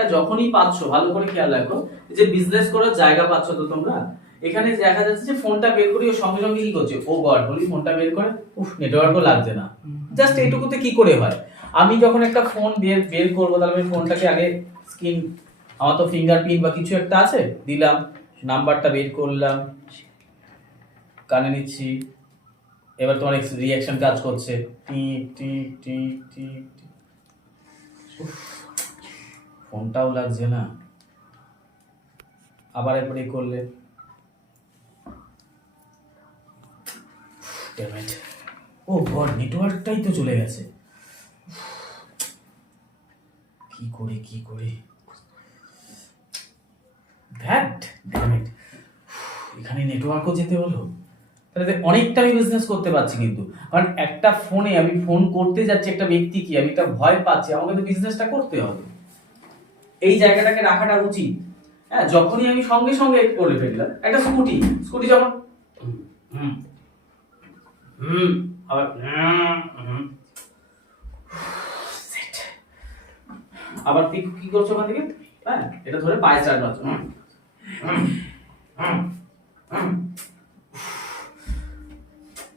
একটা যখনই পাচ্ছ ভালো করে খেয়াল রাখো যে বিজনেস করার জায়গা পাচ্ছ তো তোমরা এখানে দেখা যাচ্ছে যে ফোনটা বের করি ও সঙ্গে সঙ্গে কি করছে? ও গড বলি ফোনটা বের করে উফ নেটওয়ার্কও লাগছে না। জাস্ট এইটুকুতে কি করে হয়? আমি যখন একটা ফোন বের বের করব তাহলে আমি ফোনটাকে আগে স্ক্রিন আমার তো ফিঙ্গারপ্রিন্ট বা কিছু একটা আছে দিলাম নাম্বারটা বের করলাম কানে নিচ্ছি এবার তোমার রিয়াকশন কাজ করছে টি টি টি টি ফোনটাও লাগছে না। আবার এই করলে। ও ঘর নেটওয়ার্কটাই তো চলে গেছে। কি করে কি করে? এখানে নেটওয়ার্কও যেতে হলো। তাহলে অনেকটা আমি বিজনেস করতে পারছি কিন্তু। কারণ একটা ফোনে আমি ফোন করতে যাচ্ছি, একটা ব্যক্তি কি? আমি একটা ভয় পাচ্ছি। আমাকে তো বিজনেসটা করতে হবে। এই জায়গাটাকে রাখাটা উচিত। হ্যাঁ যখনই আমি সঙ্গে সঙ্গে করে ফেললাম একটা স্কুটি স্কুটি যখন হুম, আবার। আবার তুই কি করছ ওখান থেকে? হ্যাঁ এটা ধরে পায়ে স্টার্ট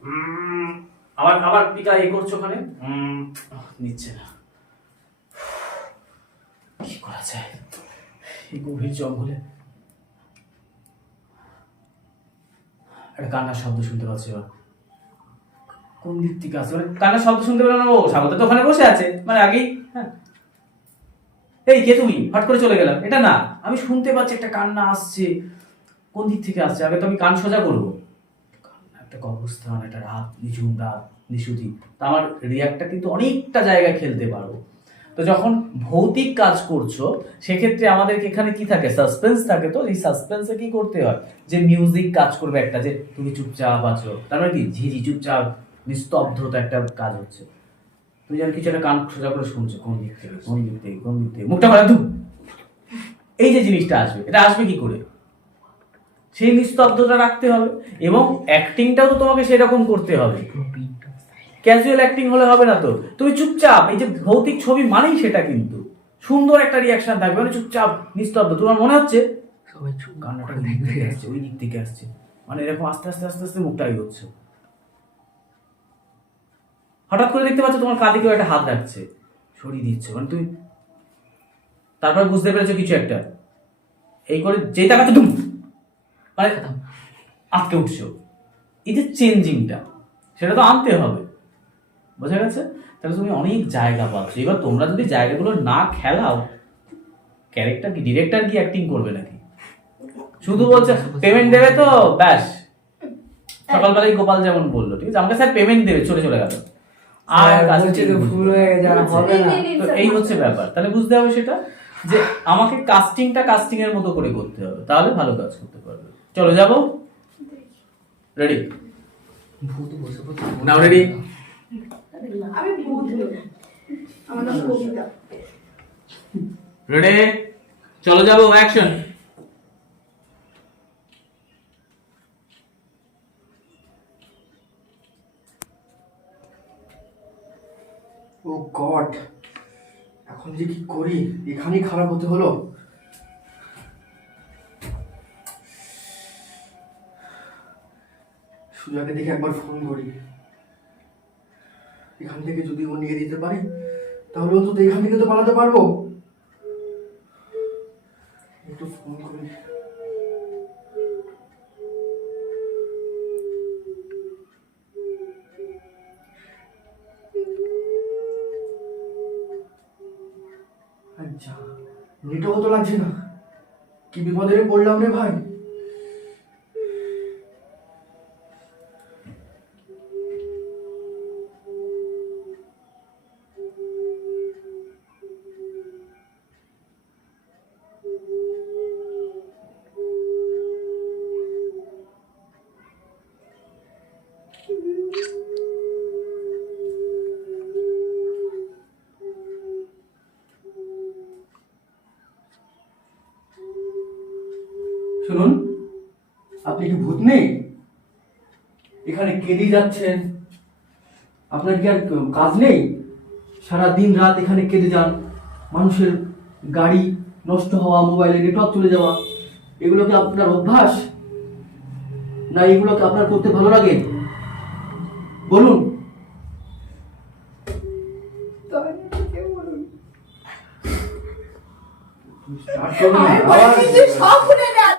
হুম, আবার আবার পিকা এ করছ ওখানে। নিচ্ছে না। কি করা যায়? এই গভীর জঙ্গলে। একটা কান্নার শব্দ শুনতে পাচ্ছি এবার। কোন দিক থেকে আসছে? মানে কান্নার শব্দ শুনতে পেলাম ও তো ওখানে বসে আছে। মানে আগেই হ্যাঁ। এই কে তুমি? হট করে চলে গেলাম। এটা না, আমি শুনতে পাচ্ছি একটা কান্না আসছে। কোন দিক থেকে আসছে? আগে তো আমি কান সোজা করব। একটা কবরস্থান, একটা রাত, নিঝুম রাত নিশুতি আমার রিয়াক্টটা কিন্তু অনেকটা জায়গায় খেলতে পারব। তো যখন ভৌতিক কাজ করছ, সেক্ষেত্রে আমাদের এখানে কি থাকে? সাসপেন্স থাকে। তো এই সাসপেন্সে কি করতে হয়? যে মিউজিক কাজ করবে একটা, যে তুমি চুপচাপ আছো। তার মানে কি? ঝিঝি চুপচাপ, নিস্তব্ধতা একটা কাজ হচ্ছে। তুমি যেন কিছু একটা কান সোজা করে শুনছো, কোন দিক থেকে? কোন দিক থেকে? কোন দিক থেকে? মুখটা খোলা এই যে জিনিসটা আসবে, এটা আসবে কি করে? সেই নিস্তব্ধতা রাখতে হবে এবং অ্যাক্টিংটাও তো তোমাকে সেরকম করতে হবে। ক্যাজুয়াল অ্যাক্টিং হলে হবে না তো? তুমি চুপচাপ এই যে ভৌতিক ছবি মানেই সেটা কিন্তু। সুন্দর একটা রিয়াকশন থাকবে মানে চুপচাপ নিস্তব্ধ। তোমার মনে হচ্ছে? সবাই চুপ কান্নাটা ওই দিক থেকে আসছে ওই দিক থেকে আসছে। মানে এরকম আস্তে আস্তে আস্তে আস্তে মুখটা এগোচ্ছে হঠাৎ করে দেখতে পাচ্ছ তোমার কাঁধে কেউ একটা হাত রাখছে সরিয়ে দিচ্ছে। মানে তুমি তারপর বুঝতে পেরেছ কিছু একটা। এই করে যেই তাকাচ্ছে ডুম মানে আটকে উঠছো। এই যে চেঞ্জিংটা সেটা তো আনতে হবে। বোঝা গেছে? তাহলে তুমি অনেক জায়গা পাচ্ছ। এবার তোমরা যদি জায়গাগুলো না খেলাও ক্যারেক্টার কি ডিরেক্টর কি অ্যাক্টিং করবে নাকি? শুধু বলছে পেমেন্ট দেবে তো ব্যাস। সকালবেলায় গোপাল যেমন বলল ঠিক আছে? আমাকে স্যার পেমেন্ট দেবে চলে চলে গেল। আর ভুল হয়ে হবে না। তো এই হচ্ছে ব্যাপার। তাহলে বুঝতে হবে সেটা যে আমাকে কাস্টিংটা কাস্টিং এর মতো করে করতে হবে। তাহলে ভালো কাজ করতে পারবে। চলো যাব? রেডি ভূত বসে বসে নাও রেডি আমি আমার নাম কবিতা। রেডি চলো যাব অ্যাকশন ও গড এখন যে কি করি? এখানেই খারাপ হতে হলো? সুজাকে দেখে একবার ফোন করি। এখান থেকে যদি ও নিয়ে দিতে পারে, তাহলে অন্তত এখান থেকে তো পালাতে পারব। একটু ফোন করি আচ্ছা নেটও তো লাগছে না। কি বিপদে পড়লাম রে ভাই? শুনুন আপনি কি ভূত নেই? এখানে কেঁদে যাচ্ছেন? আপনার কি আর কাজ নেই? সারা দিন রাত এখানে কেঁদে যান। মানুষের গাড়ি নষ্ট হওয়া মোবাইলে নেটওয়ার্ক চলে যাওয়া এগুলো কি আপনার অভ্যাস? না এগুলোকে আপনার করতে ভালো লাগে? বলুন। কে সব